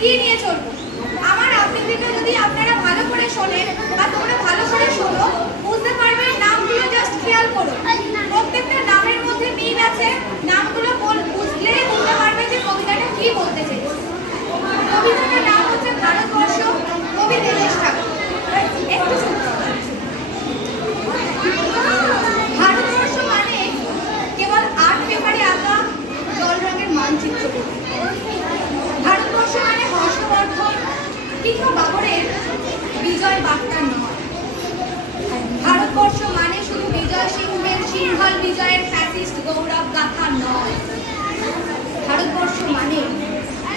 এগিয়ে নিয়ে চলবো। আমার আবৃত্তিটা যদি আপনারা ভালো করে শোনেন বা তোমরা ভালো করে শোনো, বুঝতে পারবে নামগুলো জাস্ট খেয়াল করো। প্রত্যেকটা নামের মধ্যে মিল আছে, নামগুলো বুঝলে বুঝতে পারবে যে কবিতাটা কি বলতে চেয়েছে। কবিতাটার নাম হচ্ছে ভারতবর্ষ, কবি দীনেশ ঠাকুর। একটু ভারতবর্ষ মানে কেবল আর্ট পেপারে আঁকা জল রঙের মানচিত্র। ভারতবর্ষ মানে হর্ষবর্ধন কিংবা বাবরের বিজয় বার্তা নয়। ভারতবর্ষ মানে শুধু বিজয় সিংহের সিংহল বিজয়ের ফ্যাসিস্ট গৌরব গাথা নয়। ভারতবর্ষ মানে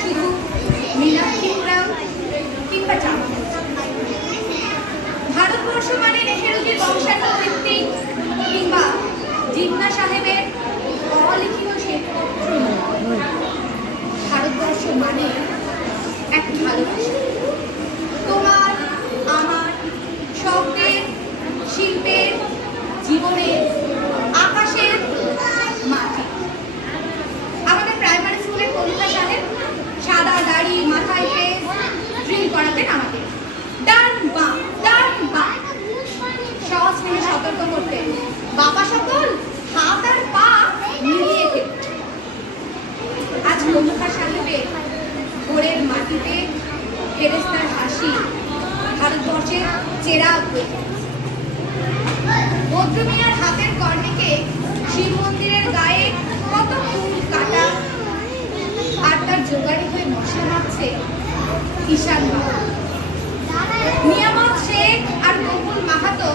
শুধু মীনাক্ষীরাম কিংবা চামচ। ভারতবর্ষ মানে নেহেরুজির বংশানুবৃত্তি কিংবা জিন্না সাহেবের অলিখিত শ্বেতপত্র নয়। ভারতবর্ষ মানে এক ভালোবাসা, তোমার আমার শব্দের, শিল্পের, জীবনের, আকাশের, মাটি। আমাদের প্রাইমারি স্কুলের কবিতা সাহেব সাদা দাড়ি, মাথায় পেজ, ড্রিল করাতেন আমাদের। ডান বা ডান বা সহজ স্নেহে সতর্ক করতেন, বাবা সকল হাত আর পা মিলিয়ে ফেলত। আজ প্রমুখা সাহেবের ভোরের মাটিতে ফেরেশতার হাসি ভারতবর্ষের চেরাগ হয়ে গেছে। বদ্রমিয়ার হাতের কর্ণিকে শিব মন্দিরের গায়ে কত ফুল কাটা, আর তার জোগাড়ি হয়ে মশলা মাখছে ঈশান বাবা। নিয়ামত শেখ আর গকুল মাহাতো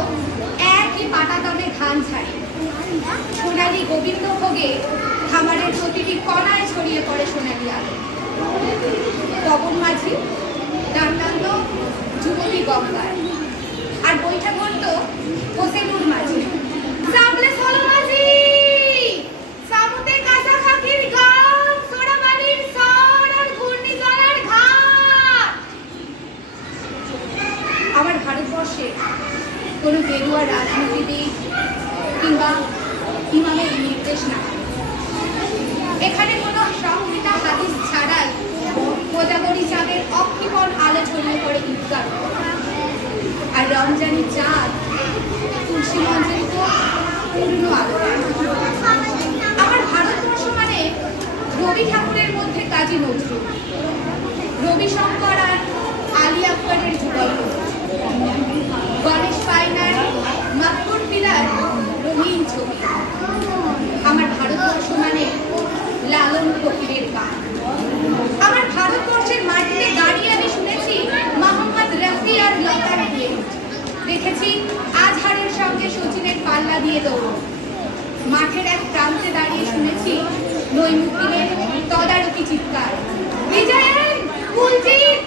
একই পাটাতনে ধান ছাড়ে। সোনালী গোবিন্দ ভোগে খামারের প্রতিটি কণায় ছড়িয়ে পড়ে সোনালী আলো। পবন মাঝি গান টানত যুবতী গঙ্গায়, আর বৈঠা করত হোসেনুর মাঝি। সাবলে সলো মাঝি সামুতে কাঁচা খাকির গান, সোনা বালির সর আর ঘূর্ণিঝড়ের ঘাট। আমার ভারতবর্ষে কোনো গেরুয়া রাজনীতিবিদ কিংবা ইমামের নির্দেশ না। এখানে কোনো সংহিতা হাদিস ছাড়াই কোজাগরি চাঁদের অক্ষিপণ আলো ছড়িয়ে পড়ে ঈদগাহ, আর রমজানি চাঁদ তুলসী মঞ্চের পূর্ণ আলো। আমার ভারতবর্ষ মানে রবি ঠাকুরের মধ্যে কাজী নজরুল, রবি শঙ্কর আর আলী আকবরের যুগল, গণেশ পাইনার মাকবুল পিলার রঙিন ছবি। আমার ভারতবর্ষ মানে লালন ফকিরের গান। আমার ভারতবর্ষের মাটিতে দাঁড়িয়ে আমি শুনেছি মোহাম্মদ রফি আর লতার গীত, দেখেছি আজহারের সঙ্গে সচিনের পাল্লা দিয়ে দৌড়। মাঠের এক প্রান্তে দাঁড়িয়ে শুনেছি নৈমুক্তিনের তদারকি চিৎকার, বিজয়ের কুলজিৎ